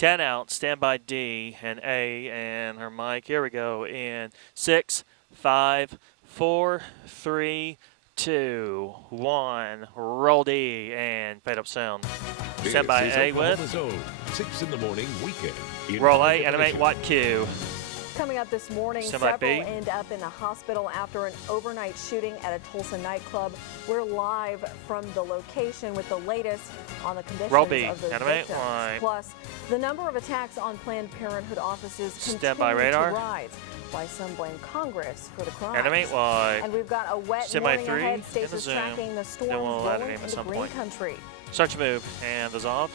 10 out, stand by D and A and her mic. Here we go in 6, 5, 4, 3, 2, 1. Roll D and fade up sound. Stand by A with Zone, 6 in the morning weekend. roll A, animate Watt Q. Coming up this morning, several end up in the hospital after an overnight shooting at a Tulsa nightclub. We're live from the location with the latest on the conditions of those victims. Plus, the number of attacks on Planned Parenthood offices continue to rise. Why some blame Congress for the crimes. Animate Y. And we've got a wet morning ahead. Stations tracking the storms rolling into green country. Start your move and dissolve.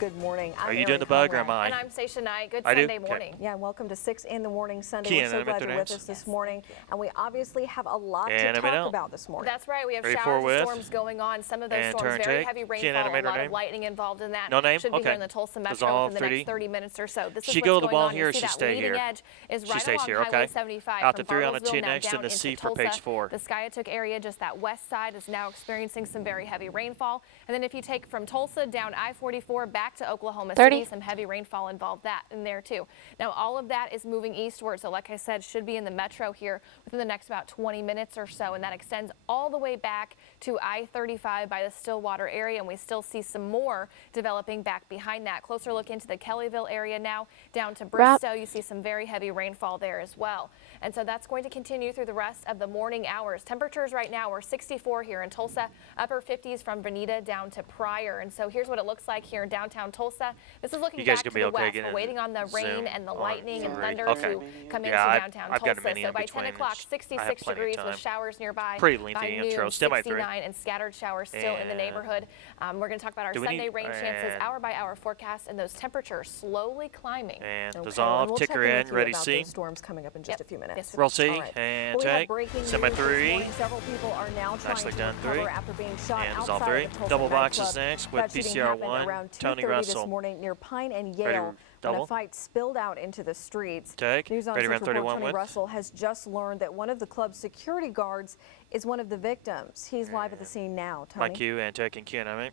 Good morning. Are you doing the bug or am I? And I'm Station 9. Good Sunday morning. Yeah, welcome to 6 in the morning Sunday. We're so glad you're with us this morning. And we obviously have a lot to talk about this morning. That's right. We have showers and storms going on. Some of those storms, very heavy rainfall, a lot of lightning involved in that. No name? Should be here in the Tulsa Metro within the next 30 minutes or so. This is what's going on. You see that leading edge is right along Highway 75 out to from 3 on the 2 Bartlesville next and the C for page 4. The Skiatook area, just that west side, is now experiencing some very heavy rainfall. And then if you take from Tulsa down I-44 back to Oklahoma City, some heavy rainfall involved in there too. Now all of that is moving eastward, so like I said, should be in the metro here within the next about 20 minutes or so, and that extends all the way back to I-35 by the Stillwater area, and we still see some more developing back behind that. Closer look into the Kellyville area now, down to Bristow. You see some very heavy rainfall there as well. And so that's going to continue through the rest of the morning hours. Temperatures right now are 64 here in Tulsa, upper 50s from Bonita down to Pryor. And so here's what it looks like here in downtown Tulsa. This is looking back to the west. We're waiting on the rain and the lightning and thunder to come into downtown Tulsa. So by 10 o'clock, 66 degrees with showers nearby. Pretty lengthy by intro. noon, 69 and scattered showers still in the neighborhood. We're going to talk about our Sunday rain chances, hour by hour forecast, and those temperatures slowly climbing. And dissolve, ticker in, ready C. Storms coming up in just a few minutes. Roll C and take. Semi 3. Several people are now trying to recover after being shot and dissolve outside 3. of the Tulsa Double boxes nightclub. next with PCR 1. Tony Russell. Russell. This morning near Pine and Yale, when a fight spilled out into the streets. News on 6 report Tony Russell has just learned that one of the club's security guards is one of the victims. He's live at the scene now. Tony. My Q and taking Q and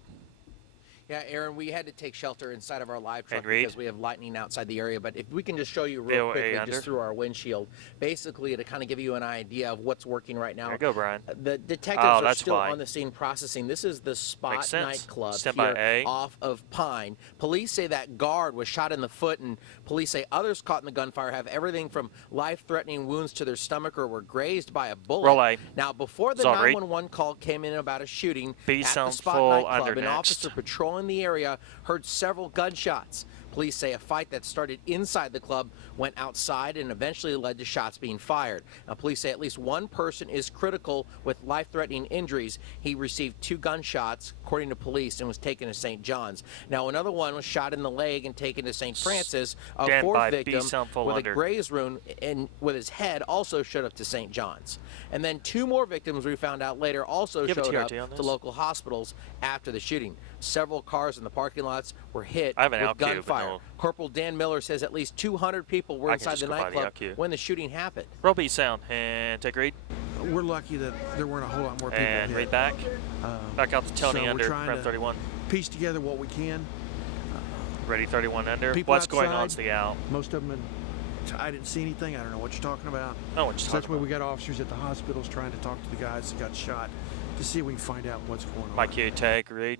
Yeah, Aaron, we had to take shelter inside of our live truck because we have lightning outside the area. But if we can just show you real quickly, just through our windshield, basically to kind of give you an idea of what's working right now. There you go, Brian. The detectives are still on the scene processing. This is the Spot nightclub here off of Pine. Police say that guard was shot in the foot, and police say others caught in the gunfire have everything from life-threatening wounds to their stomach or were grazed by a bullet. Roll A. Now, before the 911 call came in about a shooting at the Spot nightclub, an officer patrolling the area heard several gunshots. Police say a fight that started inside the club went outside and eventually led to shots being fired. Now, police say at least one person is critical with life-threatening injuries. He received 2 gunshots, according to police, and was taken to St. John's. Now, another one was shot in the leg and taken to St. Francis. A 4th victim with a graze wound with his head also showed up to St. John's. And then 2 more victims we found out later also showed up to local hospitals after the shooting. Several cars in the parking lots were hit with gunfire. Corporal Dan Miller says at least 200 people were inside the nightclub when the shooting happened. Roll B sound and take read. We're lucky that there weren't a whole lot more people and hit. read back. Back out to Tony under Prem 31. Piece together what we can. Ready 31 under. What's going on? Stay out. Most of them, I didn't see anything. I don't know what you're talking about. Oh, what you're talking That's why we got officers at the hospitals trying to talk to the guys that got shot to see if we can find out what's going on. My Q, take read.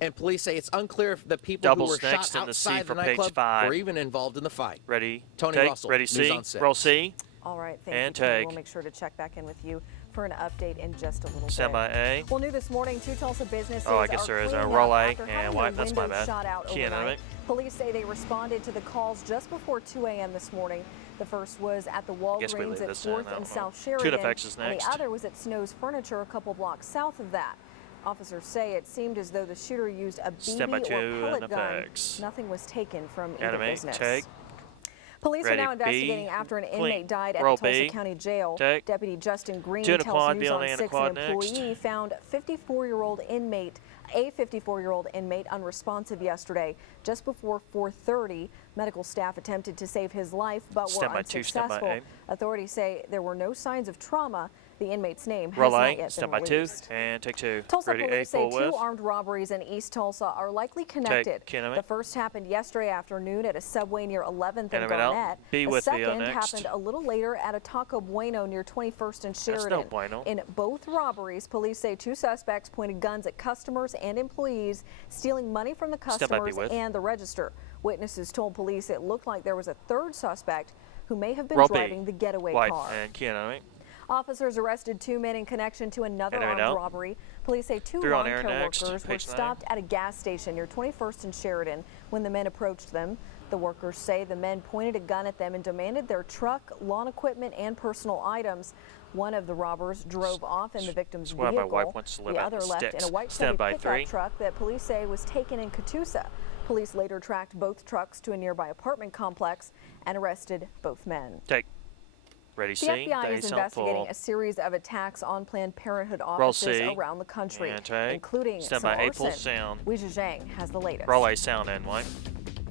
And police say it's unclear if the people who were shot outside the nightclub were even involved in the fight. Ready, Tony Russell, ready, C, roll C. All right, thank you, Tony. We'll make sure to check back in with you for an update in just a little bit. Semi A. Well, new this morning, 2 Tulsa businesses I guess there is a roll A and white. That's my bad. Shot out overnight. Police say they responded to the calls just before 2 a.m. this morning. The first was at the Walgreens at 4th and South Sheridan, and the other was at Snow's Furniture a couple blocks south of that. Officers say it seemed as though the shooter used a BB or pellet gun. Nothing was taken from either business. Police are now investigating after an inmate died at the Tulsa County Jail. Deputy Justin Green tells News on 6 an employee found a 54-year-old inmate unresponsive yesterday. Just before 4:30, medical staff attempted to save his life but were unsuccessful. Authorities say there were no signs of trauma The inmate's name has Roll not A, yet been stand by released. 2, and take 2. Tulsa Ready, police A, say full 2 with. armed robberies in East Tulsa are likely connected. The first happened yesterday afternoon at a Subway near 11th and Garnett. The second happened a little later at a Taco Bueno near 21st and Sheridan. That's no bueno. In both robberies, police say 2 suspects pointed guns at customers and employees, stealing money from the customers and the register. Witnesses told police it looked like there was a third suspect who may have been driving the getaway car. Officers arrested 2 men in connection to another armed robbery. Police say 2 lawn care workers were stopped at a gas station near 21st and Sheridan when the men approached them. The workers say the men pointed a gun at them and demanded their truck, lawn equipment, and personal items. One of the robbers drove off in the victim's vehicle. The other left in a white Chevy pickup truck that police say was taken in Catoosa. Police later tracked both trucks to a nearby apartment complex and arrested both men. Ready, the FBI is investigating a series of attacks on Planned Parenthood offices around the country, including some arson. Weijia Zhang has the latest. Roll A, sound in, Mike.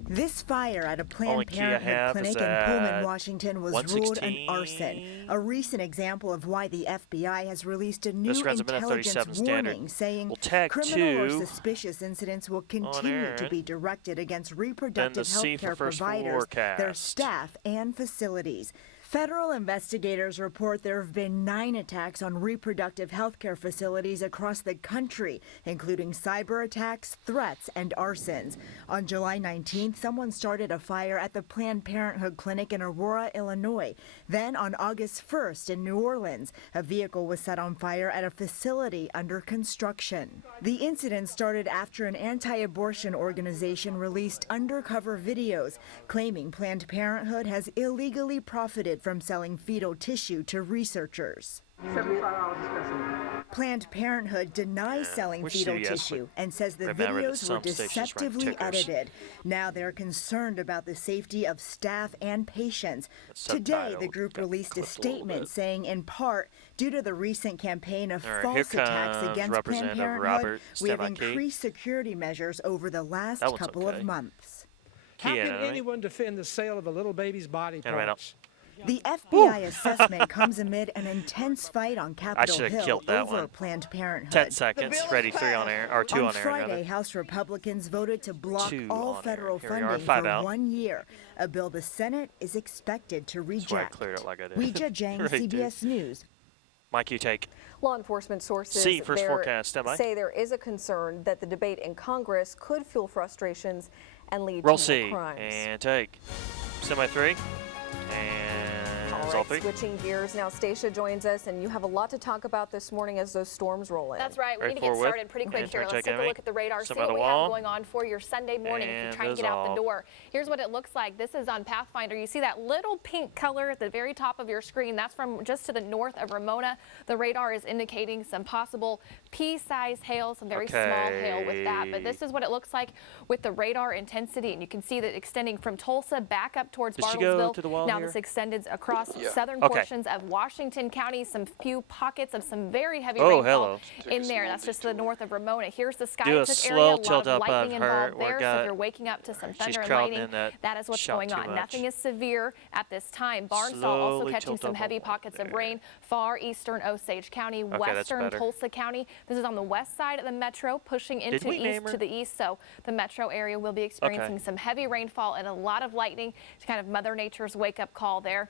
This fire at a Planned Parenthood clinic in Pullman, Washington was ruled an arson, a recent example of why the FBI has released a new intelligence warning saying criminal or suspicious incidents will continue to be directed against reproductive health care providers, their staff, and facilities. Federal investigators report there have been 9 attacks on reproductive health care facilities across the country, including cyber attacks, threats, and arsons. On July 19th, someone started a fire at the Planned Parenthood clinic in Aurora, Illinois. Then on August 1st in New Orleans, a vehicle was set on fire at a facility under construction. The incident started after an anti-abortion organization released undercover videos claiming Planned Parenthood has illegally profited from selling fetal tissue to researchers. Planned Parenthood denies selling fetal tissue and says the videos were deceptively edited. Now they're concerned about the safety of staff and patients. Today, the group released a statement saying, in part, due to the recent campaign of false attacks against Planned Parenthood, we have increased security measures over the last couple of months. How can anyone defend the sale of a little baby's body parts? The FBI assessment comes amid an intense fight on Capitol Hill over Planned Parenthood. 10 seconds. Ready, 3 on air, or 2 on air. On Friday, House Republicans voted to block all federal funding for 1 year, a bill the Senate is expected to reject. Weijia Zhang, CBS News. Mike, you take. Law enforcement sources say there is a concern that the debate in Congress could fuel frustrations and lead to more crimes. And take. Semi 3. And all right, switching gears now, Stacia joins us, and you have a lot to talk about this morning as those storms roll in. That's right. We need to get started pretty quick here. Let's take a look at the radar, see what we have going on for your Sunday morning if you're trying to get out the door. Here's what it looks like. This is on Pathfinder. You see that little pink color at the very top of your screen. That's from just to the north of Ramona. The radar is indicating some possible pea-size hail, some very small hail with that. But this is what it looks like with the radar intensity, and you can see that extending from Tulsa back up towards Bartlesville. Now this extended across southern portions of Washington County, some few pockets of some very heavy rainfall in there. That's just to the north of Ramona. Here's the Skytook area, a lot of lightning involved there, so if you're waking up to some thunder and lightning, that is what's going on. Nothing is severe at this time. Barnstall also catching some heavy pockets of rain, far eastern Osage County, western Tulsa County. This is on the west side of the metro, pushing into east to the east, so the metro area will be experiencing some heavy rainfall and a lot of lightning. It's kind of Mother Nature's wake-up call there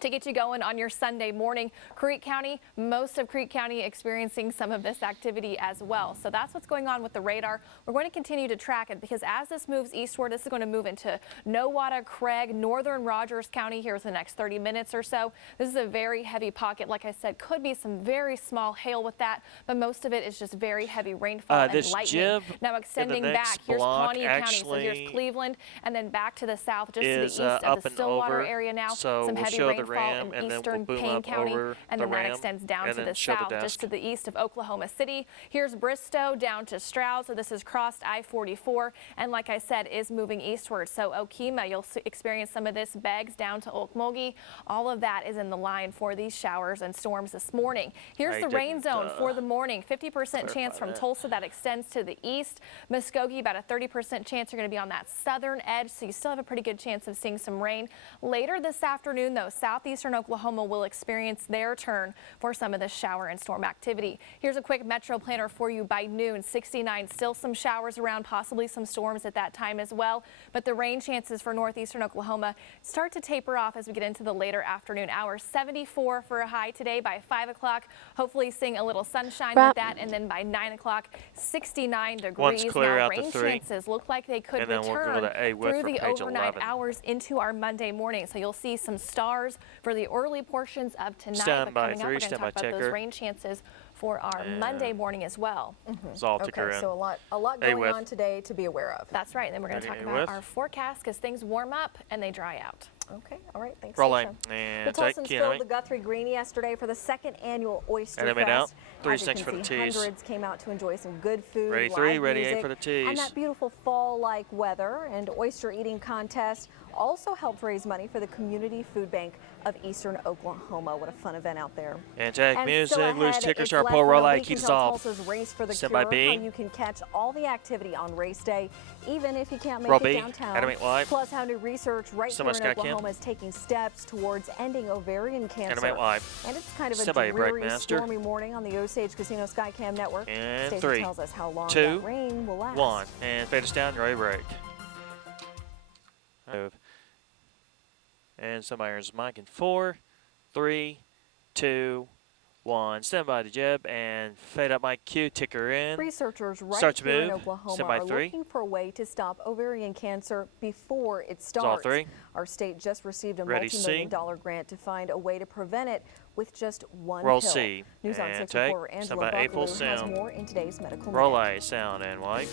to get you going on your Sunday morning. Creek County, most of Creek County experiencing some of this activity as well. So that's what's going on with the radar. We're going to continue to track it because as this moves eastward, this is going to move into Nowata, Craig, northern Rogers County here for the next 30 minutes or so. This is a very heavy pocket. Like I said, could be some very small hail with that, but most of it is just very heavy rainfall and lightning. Now extending back, here's Pawnee County, so here's Cleveland, and then back to the south, just to the east of the Stillwater area now. Some heavy rainfall in eastern Payne County, and then that extends down to the south, just to the east of Oklahoma City. Here's Bristow down to Stroud, so this is crossed I-44, and like I said, is moving eastward. So Okemah, you'll experience some of this. Beggs down to Okmulgee. All of that is in the line for these showers and storms this morning. Here's the rain zone for the morning. 50% chance from Tulsa. That extends to the east. Muskogee, about a 30% chance you're going to be on that southern edge, so you still have a pretty good chance of seeing some rain. Later this afternoon, though, south southeastern Oklahoma will experience their turn for some of the shower and storm activity. Here's a quick metro planner for you by noon. 69, still some showers around, possibly some storms at that time as well. But the rain chances for northeastern Oklahoma start to taper off as we get into the later afternoon hours. 74 for a high today by 5 o'clock. Hopefully seeing a little sunshine with that. And then by 9 o'clock, 69 degrees. Once clear now, out rain the 3. chances look like they could and then return we'll go to A through the overnight 11. hours into our Monday morning. So you'll see some stars for the early portions of tonight. Stand by but coming 3, up, we're going to stand talk by about those ticker. rain chances for our Monday morning as well. It's all ticker in. So a lot going on today to be aware of. That's right. And then we're going to talk about our forecast because things warm up and they dry out. Okay, all right, thanks. Rolling. The And Tulsans filled the Guthrie Green yesterday for the 2nd annual Oyster and Fest. Out. 3 As you sticks can for the see, tees. hundreds came out to enjoy some good food, Ready live 3, ready music, 8 for the tees. and that beautiful fall-like weather. And oyster eating contest also helped raise money for the Community Food Bank of Eastern Oklahoma. What a fun event out there. And tag music, still loose ahead, ticker, it's sharp less pole, than a roll week keeps us until off. Tulsa's Race for the Stand Cure, by B. how you can catch all the activity on race day, even if you can't make Roll it B. downtown. Animate live. Plus, how new research right Stand by here in Sky Cam. Oklahoma is taking steps towards ending ovarian cancer. Animate live. And it's kind of Stand a by dreary, Breakmaster. stormy morning on the Osage Casino Skycam network. And Stacey 3, tells us how long 2, that rain will last. 1. And fade us down, ready break. Move. And somebody earns mic in 4, 3, 2, 1. Stand by the jib and fade up my cue, ticker in. Researchers right Start to here in move. Oklahoma Stand by are 3. looking for a way to stop ovarian cancer before it It's all starts. 3. Our state just received a Ready, multi-million-dollar grant to find a way to prevent it with just one Roll pill. C. News on And 6 take. reporter Stand Angela by April Buckaloo has sound. more in today's medical Roll minute. A, sound, and white.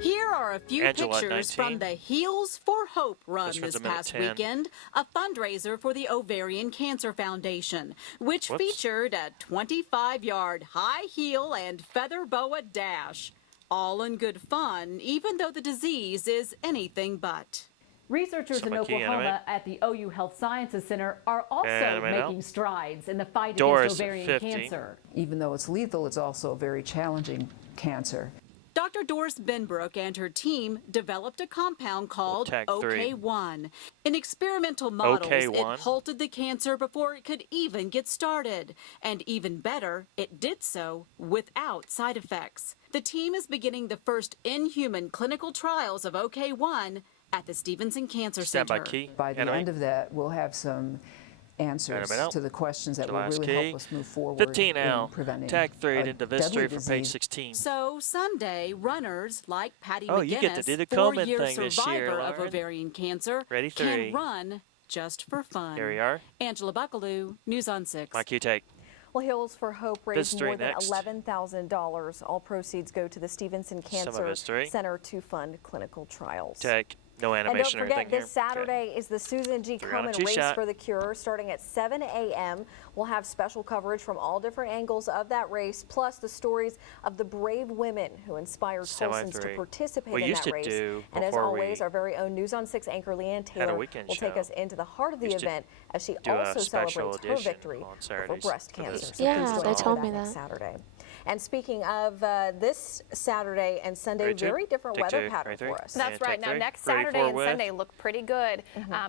Here are a few Angela at pictures 19. from the Heals for Hope run This runs this a minute past 10. weekend, a fundraiser for the Ovarian Cancer Foundation, which featured a 25-yard high heel and feather boa dash. All in good fun, even though the disease is anything but. Researchers in Oklahoma at the OU Health Sciences Center are also making strides in the fight against ovarian cancer. Even though it's lethal, it's also a very challenging cancer. Dr. Doris Benbrook and her team developed a compound called OK1. In experimental models, it halted the cancer before it could even get started. And even better, it did so without side effects. The team is beginning the first in-human clinical trials of OK1 at the Stevenson Cancer Center. By the end of that, we'll have some answers to the questions that will really help us move forward 15 in preventing tag 3 into this 3 from disease. page 16. So Sunday, runners like Patty you get to do the McGinnis, Coleman 4-year thing this survivor year, of Lauren. ovarian cancer, Ready, can 3. run just for fun. Here we are. Angela Buckaloo, News on 6. My cue take. Well, Hills for Hope This raised 3 more than next. $11,000. All proceeds go to the Stevenson Cancer Center to fund clinical trials. Take. No animation and or don't anything forget, this Saturday is the Susan G. Komen Race for the Cure, starting at 7 a.m. We'll have special coverage from all different angles of that race, plus the stories of the brave women who inspired Tulsans to participate in that race. And as always, our very own News on 6 anchor Leanne Taylor will take us into the heart of the event as she also celebrates her victory over breast cancer. So yeah, they told me that. Saturday. And speaking of this Saturday and Sunday, very different weather pattern for us. That's right. Now, next Saturday and Sunday look pretty good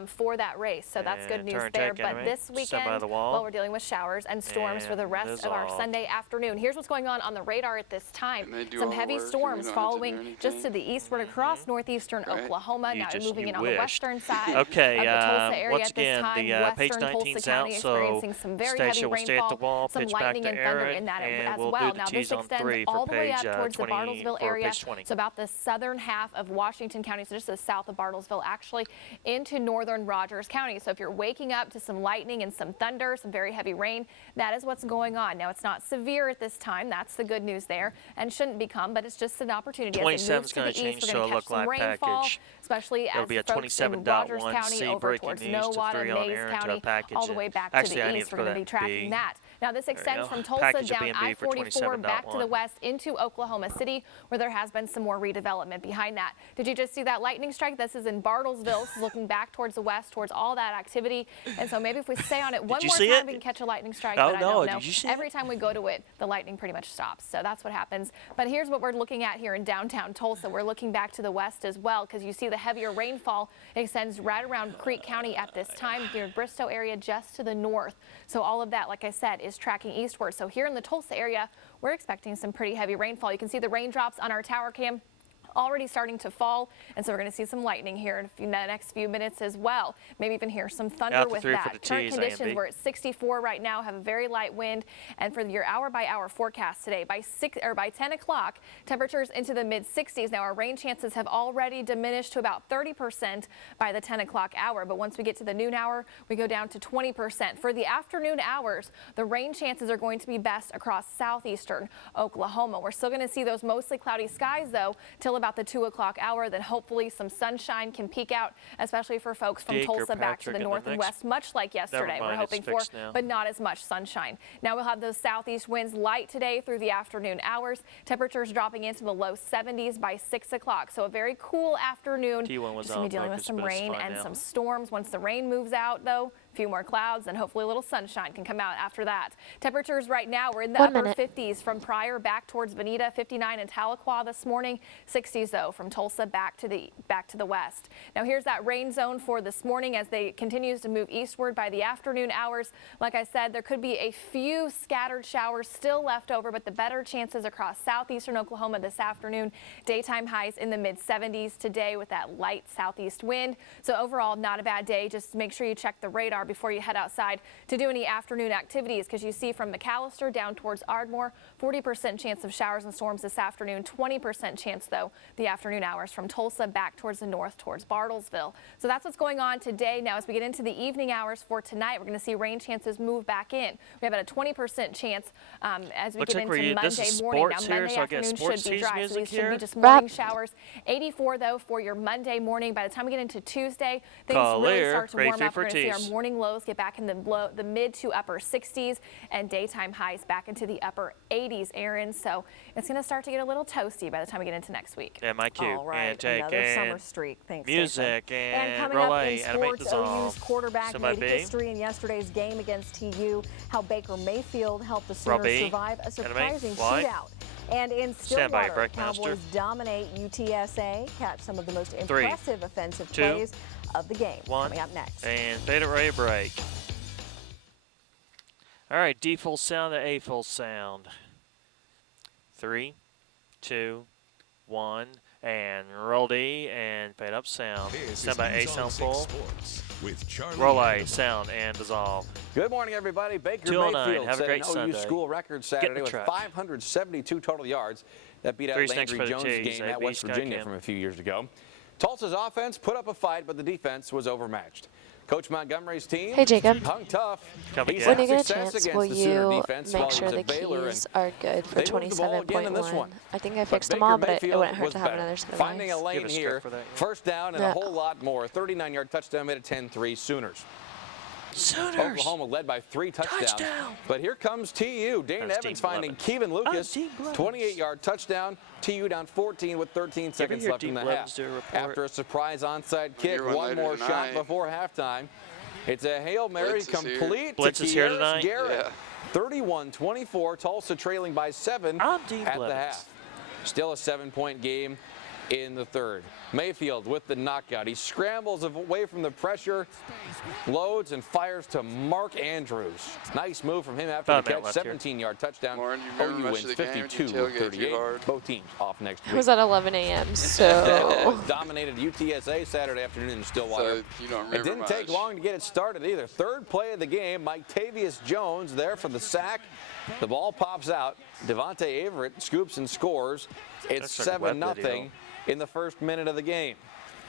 for that race, so that's good news there. But this weekend, well, we're dealing with showers and storms for the rest of our Sunday afternoon. Here's what's going on the radar at this time. Some heavy storms following just to the eastward across northeastern Oklahoma. Now moving in on the western side of the Tulsa area at this time. Western Tulsa County experiencing some very heavy rainfall, some lightning and thunder in that as well. Now, this extends all the way up towards the Bartlesville area. So about the southern half of Washington County, so just the south of Bartlesville, actually into northern Rogers County. So if you're waking up to some lightning and some thunder, some very heavy rain, that is what's going on. Now, it's not severe at this time. That's the good news there, and shouldn't become, but it's just an opportunity. 27 is going to change to a look-like package. Especially as folks in Rogers County over towards Nowata, Mays County, all the way back to the east. We're going to be tracking that. Now this extends from Tulsa down I-44 back to the west into Oklahoma City, where there has been some more redevelopment behind that. Did you just see that lightning strike? This is in Bartlesville. This is looking back towards the west, towards all that activity. And so maybe if we stay on it one more time, we can catch a lightning strike. Oh, but no. I don't know. Did you see Every time we go to it, the lightning pretty much stops. So that's what happens. But here's what we're looking at here in downtown Tulsa. We're looking back to the west as well, because you see the heavier rainfall extends right around Creek County at this time, near Bristow area just to the north. So all of that, like I said, is tracking eastward. So here in the Tulsa area, we're expecting some pretty heavy rainfall. You can see the raindrops on our tower cam already starting to fall, and so we're going to see some lightning here in the next few minutes as well. Maybe even hear some thunder with that. Current conditions, we're at 64 right now, have a very light wind, and for your hour-by-hour forecast today, by 10 o'clock, temperatures into the mid-60s. Now our rain chances have already diminished to about 30% by the 10 o'clock hour, but once we get to the noon hour, we go down to 20%. For the afternoon hours, the rain chances are going to be best across southeastern Oklahoma. We're still going to see those mostly cloudy skies, though, till about the 2 o'clock hour. Then hopefully some sunshine can peek out, especially for folks from Tulsa back to the north and west, much like yesterday. We're hoping for, but not as much sunshine. Now we'll have those southeast winds light today through the afternoon hours. Temperatures dropping into the low 70s by 6 o'clock. So a very cool afternoon. Just going to be dealing with some rain and some storms. Once the rain moves out, though, a few more clouds, and hopefully a little sunshine can come out after that. Temperatures right now, we're in the upper 50s from Pryor back towards Bonita, 59 in Tahlequah this morning, 60s though from Tulsa back to the west. Now here's that rain zone for this morning as they continues to move eastward by the afternoon hours. Like I said, there could be a few scattered showers still left over, but the better chances across southeastern Oklahoma this afternoon. Daytime highs in the mid-70s today with that light southeast wind. So overall, not a bad day. Just make sure you check the radar before you head outside to do any afternoon activities, because you see from McAllister down towards Ardmore, 40% chance of showers and storms this afternoon, 20% chance though the afternoon hours from Tulsa back towards the north towards Bartlesville. So that's what's going on today. Now as we get into the evening hours for tonight, we're going to see rain chances move back in. We have about a 20% chance as we get into Monday morning. Now Monday afternoon should be dry, so these should be just morning showers. 84 though for your Monday morning. By the time we get into Tuesday, things really start to warm up. We're going to see our morning lows get back in the mid to upper 60s and daytime highs back into the upper 80s, Aaron. So it's going to start to get a little toasty by the time we get into next week. And Mike Q, and Jake, another summer streak. Thanks, music, and coming up in sports, OU's quarterback made history in yesterday's game against TU. How Baker Mayfield helped the Sooners survive a surprising shootout. And in Stillwater, Cowboys dominate UTSA, catch some of the most impressive offensive plays of the game. Coming up next. And fade it ready break. All right, D full sound to A full sound. 3, 2, 1, and roll D and fade up sound. Stand by A sound full. Roll A sound and dissolve. Good morning, everybody. Baker Mayfield set an OU school record Saturday with 572 total yards. That beat out Landry Jones' game at West Virginia from a few years ago. Tulsa's offense put up a fight, but the defense was overmatched. Coach Montgomery's team hung tough. When you get a chance, will you make sure the keys are good for 27.1? I think I fixed them all, but it wouldn't hurt to have another set of Finding a lane here, first down and a whole lot more. 39-yard touchdown made it 10-3 Sooners. Oklahoma led by 3 touchdowns. But here comes TU. Dane Evans finding Kevin Lucas, 28-yard touchdown. TU down 14 with 13 seconds left in the half. After a surprise onside kick, one more shot before halftime. It's a Hail Mary complete to Kieran Garrett. 31-24, Tulsa trailing by 7 at the half. Still a 7-point game in the third. Mayfield with the knockout. He scrambles away from the pressure, loads and fires to Mark Andrews. Nice move from him after the catch. 17-yard touchdown. OU wins 52-38. Both teams off next week. It was at 11 a.m. so dominated UTSA Saturday afternoon in Stillwater. It didn't take long to get it started either. Third play of the game, Mike-Tavius Jones there for the sack. The ball pops out. Devontae Everett scoops and scores. It's 7-0 in the first minute of the game.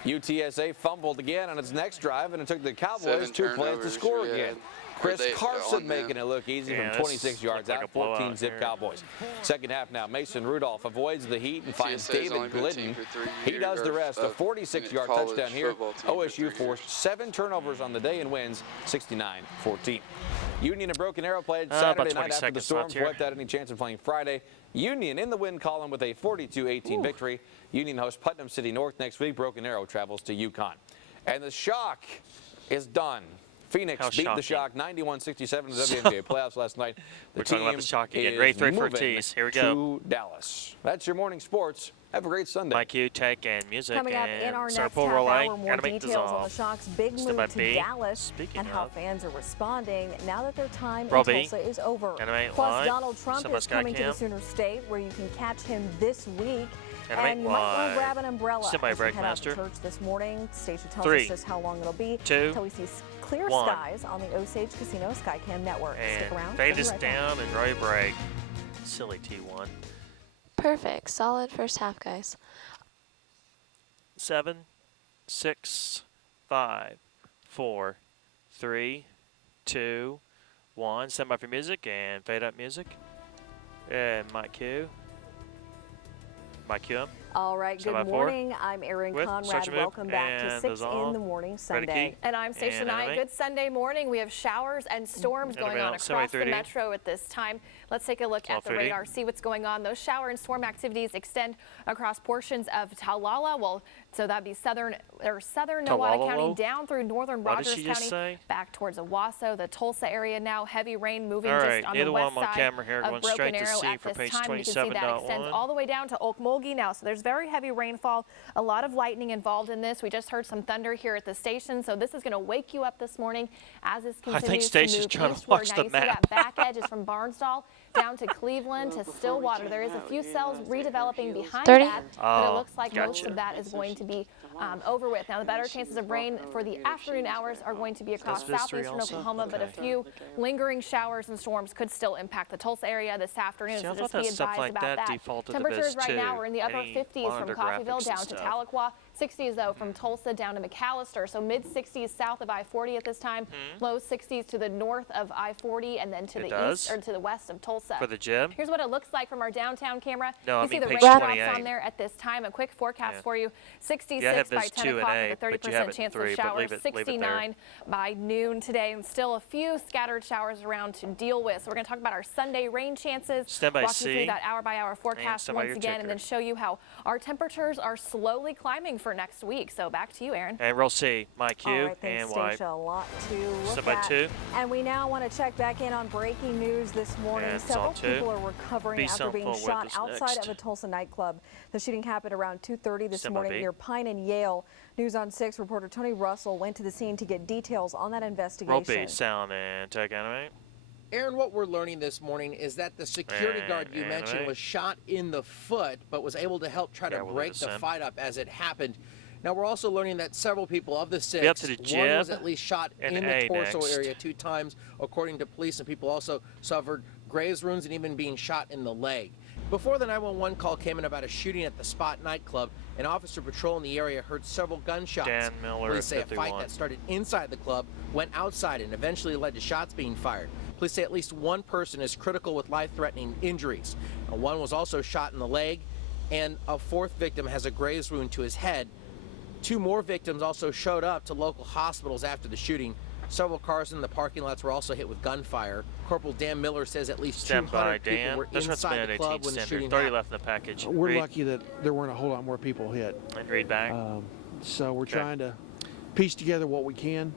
UTSA fumbled again on its next drive, and it took the Cowboys 2 plays to score again. Chris Carson making it look easy from 26 yards out, 14-zip Cowboys. Second half now, Mason Rudolph avoids the heat and finds David Glidden. He does the rest. A 46-yard touchdown here. OSU forced 7 turnovers on the day and wins 69-14. Union and Broken Arrow played Saturday night after the Storms wiped out any chance of playing Friday. Union in the win column with a 42-18 victory. Union hosts Putnam City North next week. Broken Arrow travels to UConn. And the shock is done. Phoenix beat the Shock 91-67 in the WNBA playoffs last night. We're talking about the Shock again. Ray 3 for a tease. Here we go. To Dallas. That's your morning sports. Have a great Sunday. Mike Q, tech, and music. Coming up in our next half hour, more details on the Shock's big move to Dallas and how fans are responding now that their time in Tulsa is over. Plus, Donald Trump is coming to the Sooner State, where you can catch him this week. And you might want to grab an umbrella as you head out to church this morning. Station tells us just how long it'll be until we see clear skies on the Osage Casino Skycam network. Stick around. Fade us down and right break. Silly T1. Perfect. Solid first half, guys. 7, 6, 5, 4, 3, 2, 1. Stand by for music and fade up music. And Mike Q. Mike Q. All right, good morning. I'm Erin Conrad. Welcome back to 6 in the Morning Sunday. And I'm Station 9. Good Sunday morning. We have showers and storms going on across the metro at this time. Let's take a look at the radar, see what's going on. Those shower and storm activities extend across portions of Talala. Well, so that'd be southern Nowata County down through northern Rogers County, back towards Owasso, the Tulsa area now. Heavy rain moving just on the west side of Broken Arrow at this time. You can see that extends all the way down to Okmulgee now. So there's very heavy rainfall, a lot of lightning involved in this. We just heard some thunder here at the station, so this is going to wake you up this morning as this continues I think Stacy's trying to watch the map. Now you see that back edge is from Barnsdall down to Cleveland to Stillwater. There is a few cells redeveloping behind that, but it looks like most of that is going to be over with. Now, the better chances of rain for the afternoon hours are going to be across southeastern Oklahoma, but a few lingering showers and storms could still impact the Tulsa area this afternoon, so just be advised about that. Temperatures right now are in the upper 50s from Coffeyville down to Tahlequah. 60s, though, from Tulsa down to McAllister, so mid-60s south of I-40 at this time, low 60s to the north of I-40, and then to the east or to the west of Tulsa. For the gym. Here's what it looks like from our downtown camera. No, you see the raindrops on there at this time. A quick forecast for you: 66 by 10 o'clock with a 30% chance of showers. 69 by noon today, and still a few scattered showers around to deal with. So we're going to talk about our Sunday rain chances. Stand by walk you through that hour-by-hour forecast once again, and then show you how our temperatures are slowly climbing for next week. So back to you, Aaron. And we'll see. My Q and Y. A lot to look at. 2. And we now want to check back in on breaking news this morning. And several people are recovering after being shot outside of a Tulsa nightclub. The shooting happened around 2:30 this morning near Pine and Yale. News on 6 reporter Tony Russell went to the scene to get details on that investigation. Roll beat, sound, and tech animate. Aaron, what we're learning this morning is that the security guard you mentioned was shot in the foot, but was able to help try to break the fight up as it happened. Now, we're also learning that several people of the 6, one was at least shot in the torso area 2 times, according to police, and people also suffered graze wounds and even being shot in the leg. Before the 911 call came in about a shooting at the Spot nightclub, an officer patrolling the area heard several gunshots. Dan Miller, police say 51. A fight that started inside the club went outside and eventually led to shots being fired. Police say at least one person is critical with life-threatening injuries. One was also shot in the leg, and a 4th victim has a graze wound to his head. 2 more victims also showed up to local hospitals after the shooting. Several cars in the parking lots were also hit with gunfire. Corporal Dan Miller says at least 200 people were inside the club when the shooting 30 left in the package. We're lucky that there weren't a whole lot more people hit. And read back. So we're trying to piece together what we can.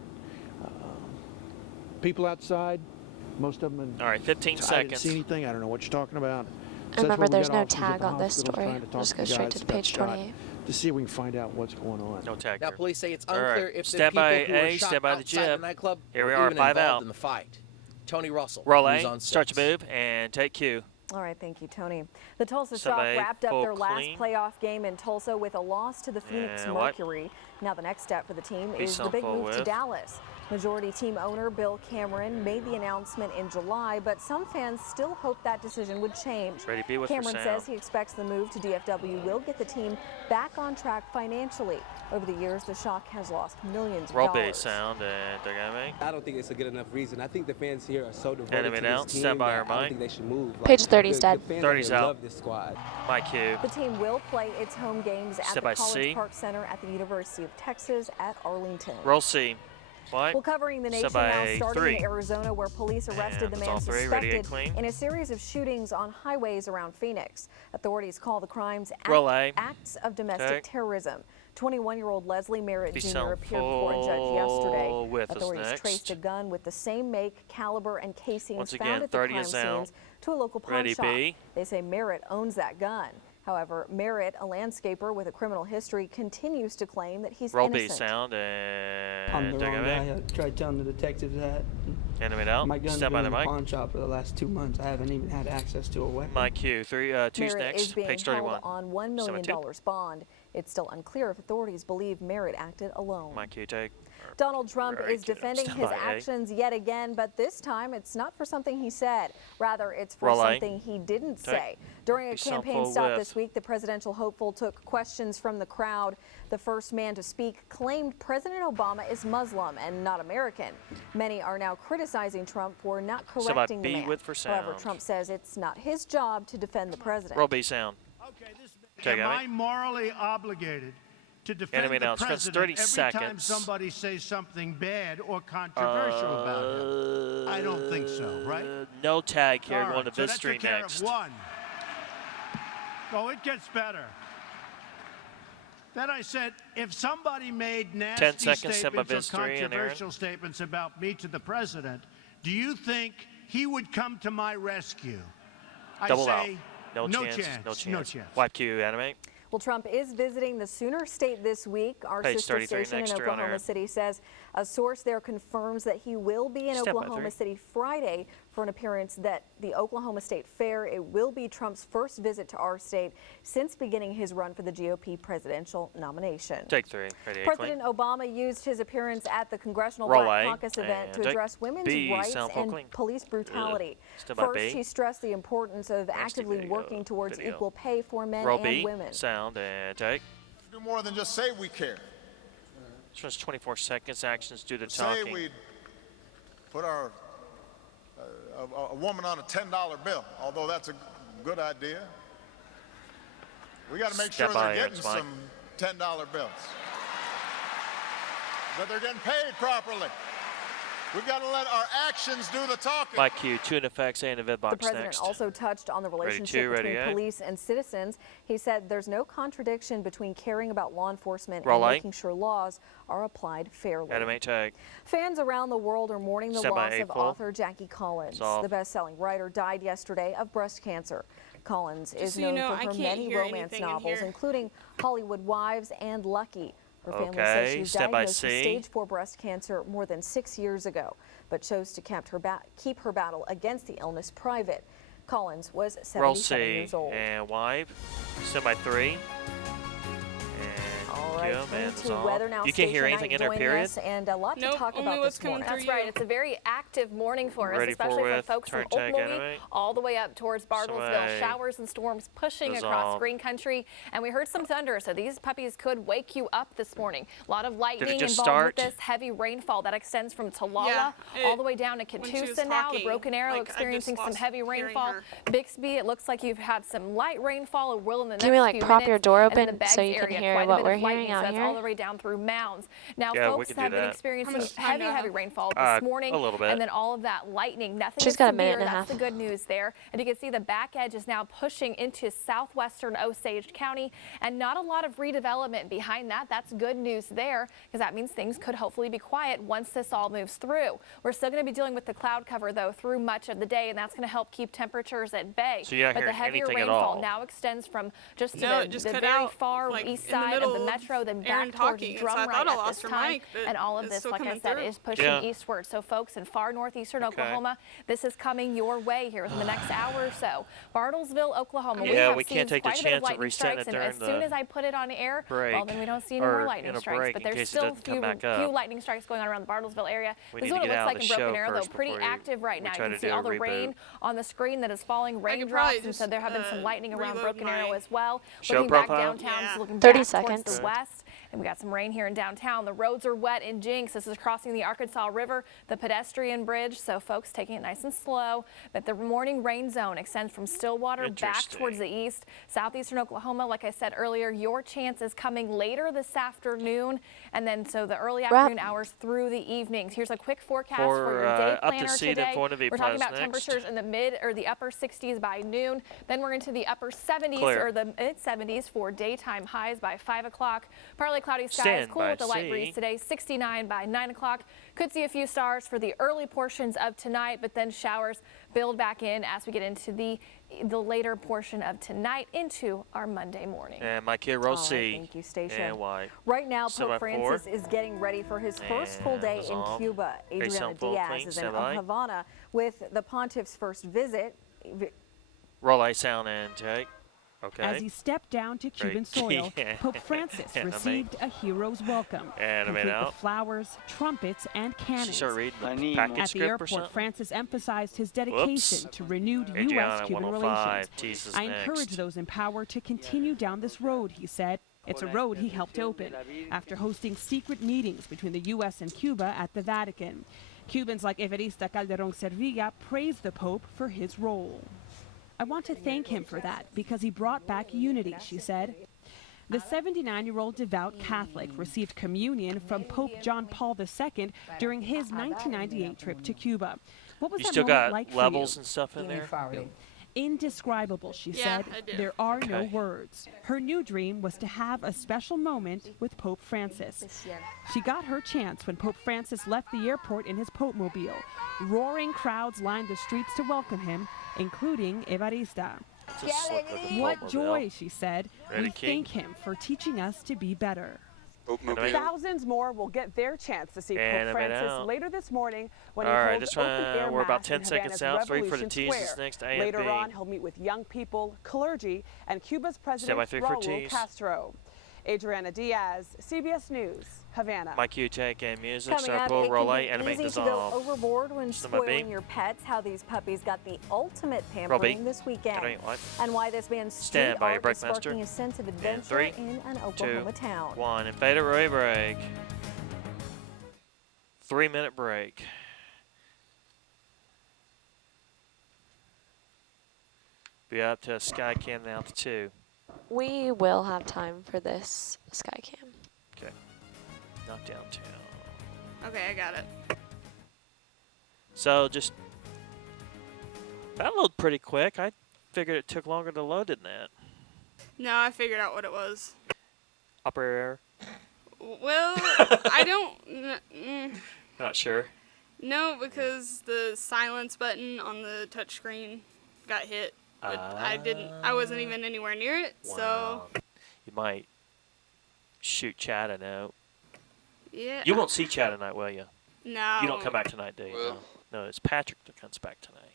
People outside, most of them. All right, 15 seconds. I didn't see anything. I don't know what you're talking about. So remember, there's no tag on this story. Just go straight to page 28. To see if we can find out what's going on. No tag. Now, police say it's unclear if the stand people by who were shot outside the nightclub were even involved in the fight. Tony Russell. Roll A, start to move, and take Q. All right, thank you, Tony. The Tulsa Shock wrapped up their last playoff game in Tulsa with a loss to the Phoenix Mercury. Now the next step for the team is the big move to Dallas. Majority team owner Bill Cameron made the announcement in July, but some fans still hope that decision would change. Cameron says he expects the move to DFW will get the team back on track financially. Over the years, the Shock has lost millions of dollars. Roll bass sound and dynamic. I don't think it's a good enough reason. I think the fans here are so devoted to this team stand by that I don't think they should move. Like, page 30's dead. 30's out. Love this squad. My Q. The team will play its home games at the College Park Center at the University of Texas at Arlington. Roll C. What? Well, covering the nation now, starting in Arizona, where police arrested the man suspected in a series of shootings on highways around Phoenix. Authorities call the crimes acts of domestic terrorism. 21-year-old Leslie Merritt Jr. appeared before a judge yesterday. Authorities traced a gun with the same make, caliber, and casings found at the crime scenes to a local pawn shop. They say Merritt owns that gun. However, Merritt, a landscaper with a criminal history, continues to claim that he's innocent. Sound and I'm the wrong guy. I tried telling the detectives that. Animate out. My gun's been in the pawn shop for the last 2 months. I haven't even had access to a weapon. My cue. Two's next. Is being Page 31. held on $1 million bond. It's still unclear if authorities believe Merritt acted alone. My cue, take. Donald Trump is defending his actions yet again, but this time it's not for something he said. Rather, it's for something he didn't say. During a campaign stop this week, the presidential hopeful took questions from the crowd. The first man to speak claimed President Obama is Muslim and not American. Many are now criticizing Trump for not correcting the man. However, Trump says it's not his job to defend the president. Roll B sound. Okay, am I morally obligated to defend the president every time somebody says something bad or controversial about him? I don't think so, right? No tag here. Going to Vistry next. One. Oh, it gets better. Then I said, if somebody made nasty statements or controversial statements about me to the president, do you think he would come to my rescue? Double I say, out. No chance. Wipe Q, animate. Well, Trump is visiting the Sooner State this week. Our sister station in Oklahoma City says a source there confirms that he will be in Oklahoma City Friday for an appearance at the Oklahoma State Fair. It will be Trump's first visit to our state since beginning his run for the GOP presidential nomination. Take 3. President Obama used his appearance at the Congressional Black Caucus event to address women's rights and police brutality. First, he stressed the importance of actively working towards equal pay for men and women. Sound and take. Do more than just say we care. This one's 24 seconds. Actions do the talking. Say we'd put our a woman on a $10 bill, although that's a good idea. We got to make sure they're getting some $10 bills, that they're getting paid properly. We've got to let our actions do the talking. My cue, 2 in effects, and a vid box next. The president also touched on the relationship between police and citizens. He said there's no contradiction between caring about law enforcement and making sure laws are applied fairly. Animate tag. Fans around the world are mourning the loss of author Jackie Collins. The best-selling writer died yesterday of breast cancer. Collins is known for her many romance novels, including Hollywood Wives and Lucky. Her family says she was diagnosed with stage 4 breast cancer more than 6 years ago, but chose to keep her battle against the illness private. Collins was 77 years old. And wife, stand by 3. All right, weather now. You can't hear anything in her period? And a lot to talk about this morning. That's right. It's a very active morning for us, especially for folks from Oklahoma all the way up towards Bartlesville. Showers and storms pushing across green country, and we heard some thunder, so these puppies could wake you up this morning. A lot of lightning involved with this heavy rainfall that extends from Talala all the way down to Catoosa now. The Broken Arrow experiencing some heavy rainfall. Bixby, it looks like you've had some light rainfall. It will in the next few minutes. Can we prop your door open so you can hear what we're hearing out here? All the way down through Mounds. Now, folks have been experiencing heavy rainfall this morning, and then all of that lightning. Nothing She's got a minute and a half. That's the good news there. And you can see the back edge is now pushing into southwestern Osage County, and not a lot of redevelopment behind that. That's good news there, because that means things could hopefully be quiet once this all moves through. We're still going to be dealing with the cloud cover, though, through much of the day, and that's going to help keep temperatures at bay. So but the heavier rainfall now extends from just to the very far east side of the metro, then back towards Drum Right at this time. And all of this, like I said, is pushing eastward. So folks in far northeastern Oklahoma, this is coming your way here within the next hour or so. Bartlesville, Oklahoma. We can't take the chance of resetting it during as soon as I put it on air, well, then we don't see any more lightning strikes. But there's still few lightning strikes going on around the Bartlesville area. This is what it looks like in Broken Arrow, though. Pretty active right now. You can see all the rain on the screen that is falling, raindrops, and so there have been some lightning around Broken Arrow as well. Looking back downtown, looking back towards the west. And we got some rain here in downtown. The roads are wet in Jinx. This is crossing the Arkansas River, the pedestrian bridge. So folks taking it nice and slow. But the morning rain zone extends from Stillwater back towards the east. Southeastern Oklahoma, like I said earlier, your chance is coming later this afternoon. And then so the early afternoon hours through the evenings. Here's a quick forecast for your day planner today. We're talking about temperatures in the mid or the upper 60s by noon. Then we're into the upper 70s or the mid 70s for daytime highs by 5 o'clock. Partly cloudy skies, cool with a light breeze today, 69 by 9 o'clock. Could see a few stars for the early portions of tonight, but then showers build back in as we get into the later portion of tonight into our Monday morning. And my kid row C. Thank you, Station. And Y. Right now, Pope Francis is getting ready for his first full day in Cuba. Adriana Diaz is in Havana with the pontiff's first visit. Roll I sound and take. Okay. As he stepped down to Cuban soil, Pope Francis received a hero's welcome, complete with flowers, trumpets, and cannons. At the airport, Francis emphasized his dedication to renewed U.S.-Cuban relations. I encourage those in power to continue down this road, he said. It's a road he helped open after hosting secret meetings between the U.S. and Cuba at the Vatican. Cubans like Evarista Calderón Cervilla praised the Pope for his role. I want to thank him for that because he brought back unity, she said. The 79-year-old devout Catholic received communion from Pope John Paul II during his 1998 trip to Cuba. What was that moment like for you? You still got levels and stuff in there? Indescribable, she said. There are no words. Her new dream was to have a special moment with Pope Francis. She got her chance when Pope Francis left the airport in his Pope-mobile. Roaring crowds lined the streets to welcome him, including Evarista. What joy, she said. We thank him for teaching us to be better. Thousands more will get their chance to see Pope Francis later this morning when he holds open-air we're about mass 10 in seconds Havana's out. Wait for the Revolution teases Square. next. A and Later B. on, he'll meet with young people, clergy, and Cuba's President Raul Castro. Adriana Diaz, CBS News, Havana. My Q take and music. Coming up, Pull, it roll can be animate easy to go overboard when spoiling your pets. How these puppies got the ultimate pampering this weekend, and why this man's street art is sparking a sense of adventure in an Oklahoma town. 1 and fade away break. 3-minute break. Be up to Skycam now to 2. We will have time for this Skycam. Okay. Not downtown. Okay, I got it. So just that loaded pretty quick. I figured it took longer to load than that. No, I figured out what it was. Upper air. Well, I don't. Not sure. No, because the silence button on the touchscreen got hit. But I wasn't even anywhere near it, so. You might shoot Chad a note. Yeah. You won't see Chad tonight, will you? No. You don't come back tonight, do you? No, it's Patrick that comes back tonight.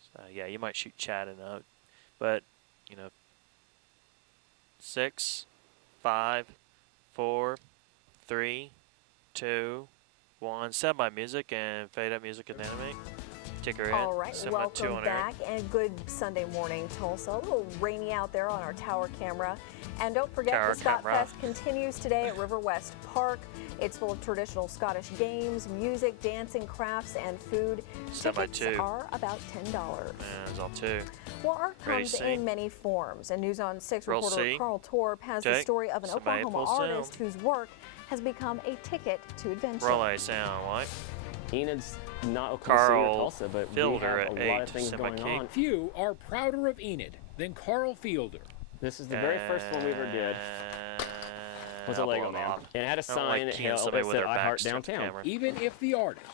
So, yeah, you might shoot Chad a note. But, 6, 5, 4, 3, 2, 1. Stand by music and fade up music and animate. All right, welcome back and good Sunday morning, Tulsa. A little rainy out there on our tower camera. And don't forget, the Scott Fest continues today at River West Park. It's full of traditional Scottish games, music, dancing, crafts, and food. Tickets are about $10. It's all 2. Well, art comes in many forms. And News on 6 reporter Carl Torp has the story of an Oklahoma artist whose work has become a ticket to adventure. Roll a sound, what? Enid's not Carl Tulsa, but Fielder we have a lot of things going on. Few are prouder of Enid than Carl Fielder. This is the very first one we ever did. Was a Lego man. And it had a sign that said I Heart Downtown. Even if the artist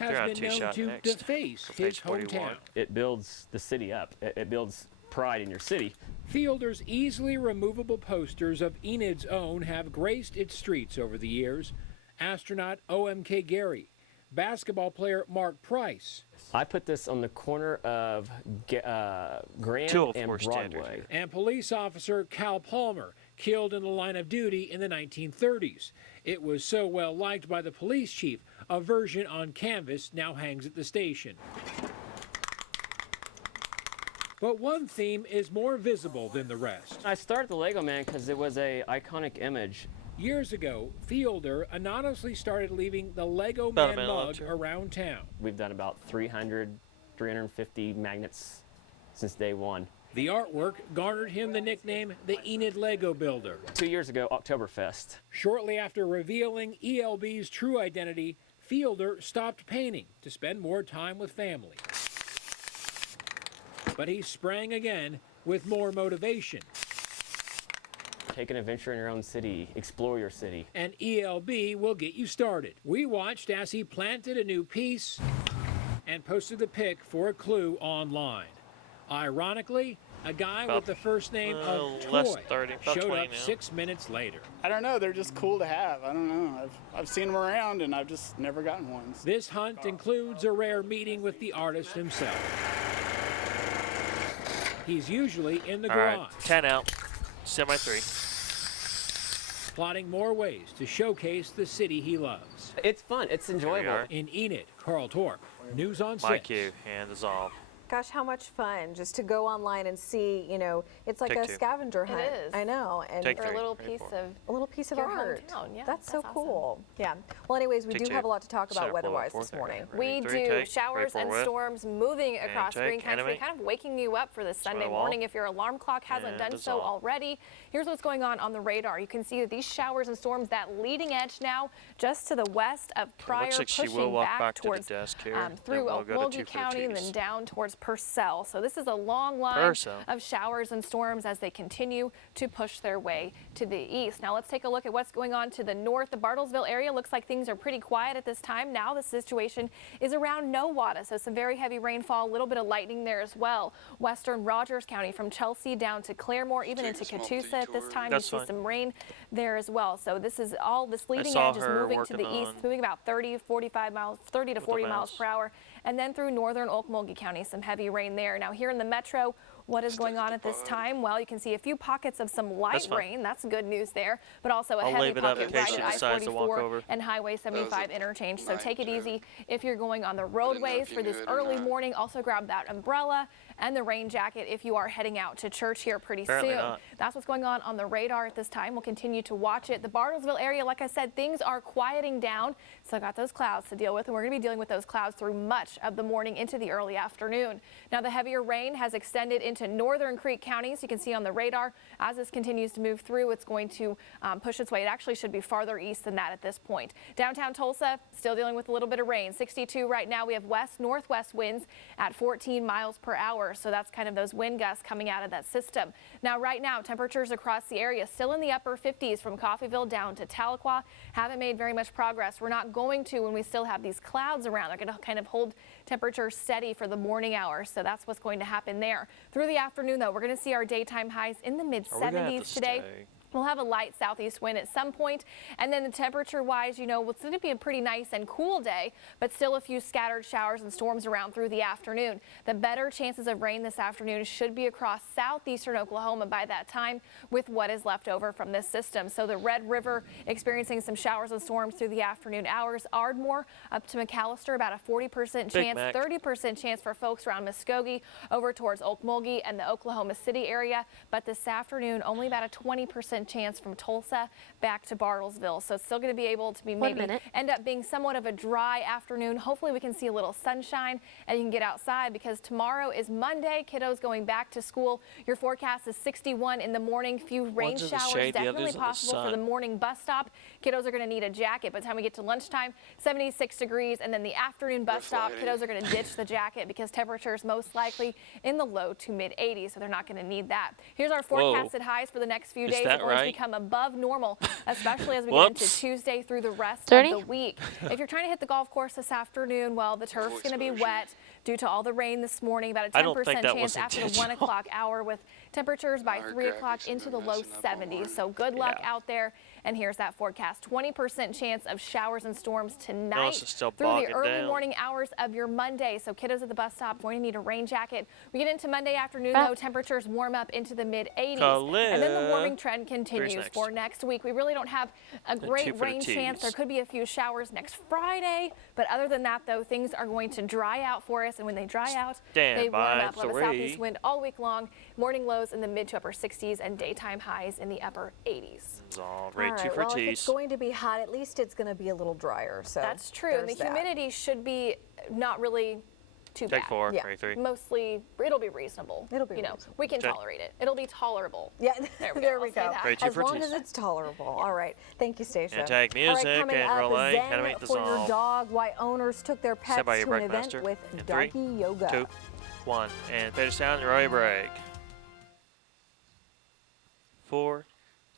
has been known to deface his hometown. It builds the city up. It builds pride in your city. Fielder's easily removable posters of Enid's own have graced its streets over the years. Astronaut OMK Gary, basketball player Mark Price. I put this on the corner of Grand and Broadway. And police officer Cal Palmer, killed in the line of duty in the 1930s. It was so well liked by the police chief, a version on canvas now hangs at the station. But one theme is more visible than the rest. I started the Lego Man because it was an iconic image. Years ago, Fielder anonymously started leaving the Lego Man mug around town. We've done about 350 magnets since day one. The artwork garnered him the nickname the Enid Lego Builder. 2 years ago, Oktoberfest. Shortly after revealing ELB's true identity, Fielder stopped painting to spend more time with family. But he sprang again with more motivation. Take an adventure in your own city, explore your city. And ELB will get you started. We watched as he planted a new piece and posted the pic for a clue online. Ironically, a guy with the first name of Toy showed up 6 minutes later. I don't know, they're just cool to have. I don't know, I've seen them around and I've just never gotten one. This hunt includes a rare meeting with the artist himself. He's usually in the garage. Right, 10 out, semi-3. Plotting more ways to showcase the city he loves. It's fun, it's enjoyable. In Enid, Carl Torp, News on 6. My cue, hand is off. Gosh, how much fun just to go online and see, you know, it's like a scavenger hunt. It is. I know. And for a little piece of your art. Hometown. Yeah, that's so awesome. Cool. Yeah. Well, anyways, we do have a lot to talk about weather-wise this morning. We do. Showers and storms moving across green country, kind of waking you up for this Sunday morning if your alarm clock hasn't done so already. Here's what's going on the radar. You can see that these showers and storms, that leading edge now just to the west of Pryor, pushing back towards through Okmulgee County and then down towards Purcell. So this is a long line of showers and storms as they continue to push their way to the east. Now let's take a look at what's going on to the north. The Bartlesville area looks like things are pretty quiet at this time. Now the situation is around Nowata, so some very heavy rainfall, a little bit of lightning there as well. Western Rogers County from Chelsea down to Claremore, even into Catoosa at this time. You see some rain there as well. So this is all this leading edge is moving to the east, moving about 30 to 40 miles per hour. And then through northern Okmulgee County, some heavy rain there. Now here in the metro, what is going on at this time? Well, you can see a few pockets of some light rain. That's good news there. But also a heavy pocket right at I-44 and Highway 75 interchange. So take it easy if you're going on the roadways for this early morning. Also grab that umbrella and the rain jacket if you are heading out to church here pretty soon. That's what's going on the radar at this time. We'll continue to watch it. The Bartlesville area, like I said, things are quieting down. Still got those clouds to deal with, and we're going to be dealing with those clouds through much of the morning into the early afternoon. Now, the heavier rain has extended into northern Creek counties. You can see on the radar as this continues to move through, it's going to push its way. It actually should be farther east than that at this point. Downtown Tulsa, still dealing with a little bit of rain. 62 right now. We have west-northwest winds at 14 miles per hour. So that's kind of those wind gusts coming out of that system. Now, right now, temperatures across the area still in the upper 50s from Coffeyville down to Tahlequah. Haven't made very much progress. We're not going to when we still have these clouds around. They're going to kind of hold temperatures steady for the morning hours. So that's what's going to happen there. Through the afternoon, though, we're going to see our daytime highs in the mid-70s today. We'll have a light southeast wind at some point, and then the temperature-wise, you know, it's going to be a pretty nice and cool day, but still a few scattered showers and storms around through the afternoon. The better chances of rain this afternoon should be across southeastern Oklahoma by that time with what is left over from this system. So the Red River experiencing some showers and storms through the afternoon hours. Ardmore up to McAllister, about a 40% chance, 30% chance for folks around Muskogee over towards Okmulgee and the Oklahoma City area, but this afternoon only about a 20% chance from Tulsa back to Bartlesville. So it's still going to be able to be end up being somewhat of a dry afternoon. Hopefully we can see a little sunshine and you can get outside because tomorrow is Monday. Kiddos going back to school. Your forecast is 61 in the morning. Few rain showers definitely possible for the morning bus stop. Kiddos are going to need a jacket by the time we get to lunchtime. 76 degrees, and then the afternoon bus stop, kiddos are going to ditch the jacket because temperatures most likely in the low to mid 80s, so they're not going to need that. Here's our forecasted highs for the next few days. Become above normal, especially as we get into Tuesday through the rest of the week. If you're trying to hit the golf course this afternoon, well, the turf's going to be wet due to all the rain this morning. About a 10% chance after the 1 o'clock hour with temperatures by 3 o'clock into the low 70s. So good luck out there. And here's that forecast. 20% chance of showers and storms tonight through the early morning hours of your Monday. So kiddos at the bus stop going to need a rain jacket. We get into Monday afternoon, though, temperatures warm up into the mid-80s. And then the warming trend continues for next week. We really don't have a great rain chance. There could be a few showers next Friday. But other than that, though, things are going to dry out for us. And when they dry out, they warm up. We'll have a southeast wind all week long. Morning lows in the mid to upper 60s and daytime highs in the upper 80s. All right, well, if it's going to be hot, at least it's going to be a little drier. So that's true. And the humidity should be not really too bad. Take 4, 3. Mostly, it'll be reasonable. It'll be reasonable. We can tolerate it. It'll be tolerable. Yeah, there we go. As long as it's tolerable. All right. Thank you, Stacia. And take music and relay. How to make the for your dog. Why owners took their pets to an event with doggy yoga. 2, 1, and fade us down. Relay break. 4,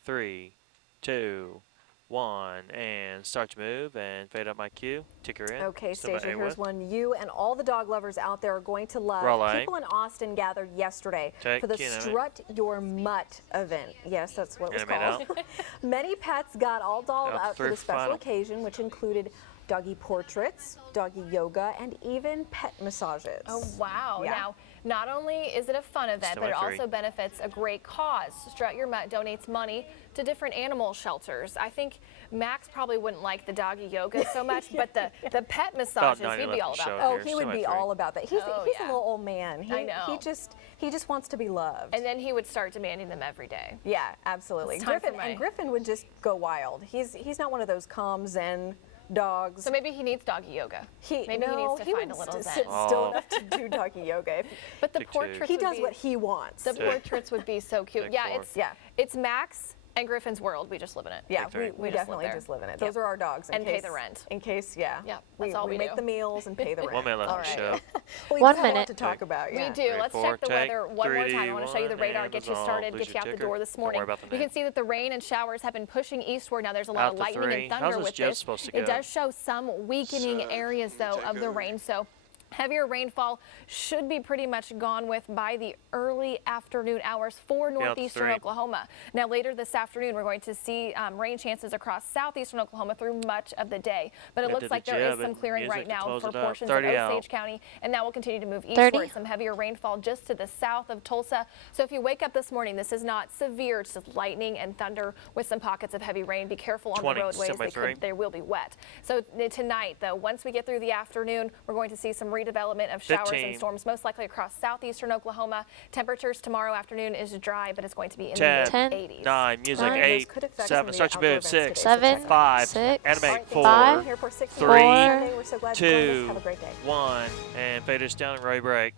3, 2, 1, and start to move and fade up my cue. Tick her in. Okay, Stacia, here's one you and all the dog lovers out there are going to love. People in Austin gathered yesterday for the Strut Your Mutt event. Yes, that's what it was called. Many pets got all dolled up for the special occasion, which included doggy portraits, doggy yoga, and even pet massages. Oh, wow. Yeah. Now, not only is it a fun event, but it also benefits a great cause. Strut Your Mutt donates money to different animal shelters. I think Max probably wouldn't like the doggy yoga so much, but the pet massages, he'd be all about that. Oh, he would be all about that. He's a little old man. I know. He just wants to be loved. And then he would start demanding them every day. Yeah, absolutely. Griffin would just go wild. He's not one of those calm Zen dogs. So maybe he needs doggy yoga. Maybe he needs to find a little zen. Sit still enough to do doggy yoga. But the portraits, he does what he wants. The portraits would be so cute. It's Max and Griffin's world. We just live in it. Yeah, we definitely just live in it. Those are our dogs. And pay the rent. In case, that's all we make the meals and pay the rent. 1 minute left on the show. We have a lot to talk about. We do. Let's check the weather one more time. I want to show you the radar, get you started, get you out the door this morning. You can see that the rain and showers have been pushing eastward. Now there's a lot of lightning and thunder with this. It does show some weakening areas, though, of the rain. So heavier rainfall should be pretty much gone with by the early afternoon hours for northeastern Oklahoma. Now later this afternoon, we're going to see rain chances across southeastern Oklahoma through much of the day. But it looks like there is some clearing right now for portions of Osage County, and that will continue to move eastward. Some heavier rainfall just to the south of Tulsa. So if you wake up this morning, this is not severe. It's just lightning and thunder with some pockets of heavy rain. Be careful on the roadways. They will be wet. So tonight, though, once we get through the afternoon, we're going to see some redevelopment of showers and storms, most likely across southeastern Oklahoma. Temperatures tomorrow afternoon is dry, but it's going to be in the mid-80s. 9, music 8, 7, start your move 6, 7, 5, 6, animate 4, 5, 3, 2, 1, and fade us down and relay break.